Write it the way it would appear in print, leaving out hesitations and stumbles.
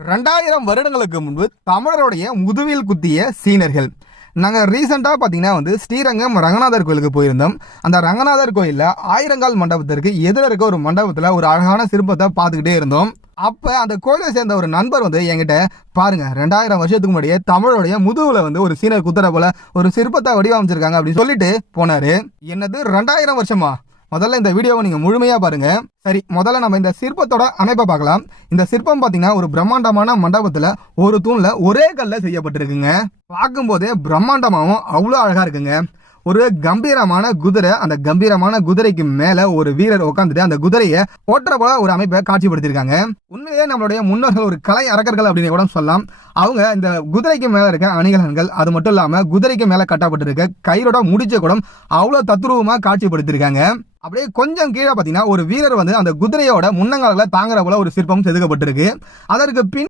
2000 வருடங்களுக்கு முன்பு தமிழருடைய முதுவில் குத்திய சீனர்கள். நாங்கள் ரீசெண்டாக பார்த்தீங்கன்னா ஸ்ரீரங்கம் ரங்கநாதர் கோயிலுக்கு போயிருந்தோம். அந்த ரங்கநாதர் கோயிலில் ஆயிரங்கால் மண்டபத்திற்கு எதிர இருக்க ஒரு மண்டபத்தில் ஒரு அழகான சிற்பத்தை பார்த்துக்கிட்டே இருந்தோம். அப்போ அந்த கோயிலை சேர்ந்த ஒரு நண்பர் என்கிட்ட பாருங்க 2000 வருஷத்துக்கு முன்னாடியே தமிழோடைய முதுகுல ஒரு சீனர் குத்துற போல ஒரு சிற்பத்தை வடிவமைச்சிருக்காங்க அப்படின்னு சொல்லிட்டு போனாரு. என்னது 2000 வருஷமா? முதல்ல இந்த வீடியோவை நீங்க முழுமையா பாருங்க. சரி, முதல்ல நம்ம இந்த சிற்பத்தோட அமைப்பை பார்க்கலாம். இந்த சிற்பம் பாத்தீங்கன்னா ஒரு பிரம்மாண்டமான மண்டபத்துல ஒரு தூண்ல ஒரே கல்ல செய்யப்பட்டிருக்குங்க. பார்க்கும் போதே பிரம்மாண்டமாவும் அவ்வளவு அழகா இருக்குங்க. ஒரு கம்பீரமான குதிரை, அந்த கம்பீரமான குதிரைக்கு மேல ஒரு வீரர் உட்காந்துட்டு அந்த குதிரையை ஓட்டுற போல ஒரு அமைப்பை காட்சிப்படுத்திருக்காங்க. உண்மையிலே நம்மளுடைய முன்னோர்கள் ஒரு கலை அரக்கர்கள் அப்படின்னு கூட சொல்லலாம். அவங்க இந்த குதிரைக்கு மேல இருக்க அணிகலன்கள், அது மட்டும் இல்லாம குதிரைக்கு மேல கட்டப்பட்டிருக்க கயிறோட முடிச்ச கூட அவ்வளவு தத்ரூபமா காட்சிப்படுத்திருக்காங்க. அப்படியே கொஞ்சம் கீழே பாத்தீங்கன்னா ஒரு வீரர் அந்த குதிரையோட முன்னங்கால தாங்குற போல ஒரு சிற்பம் செதுக்கப்பட்டிருக்கு. அதற்கு பின்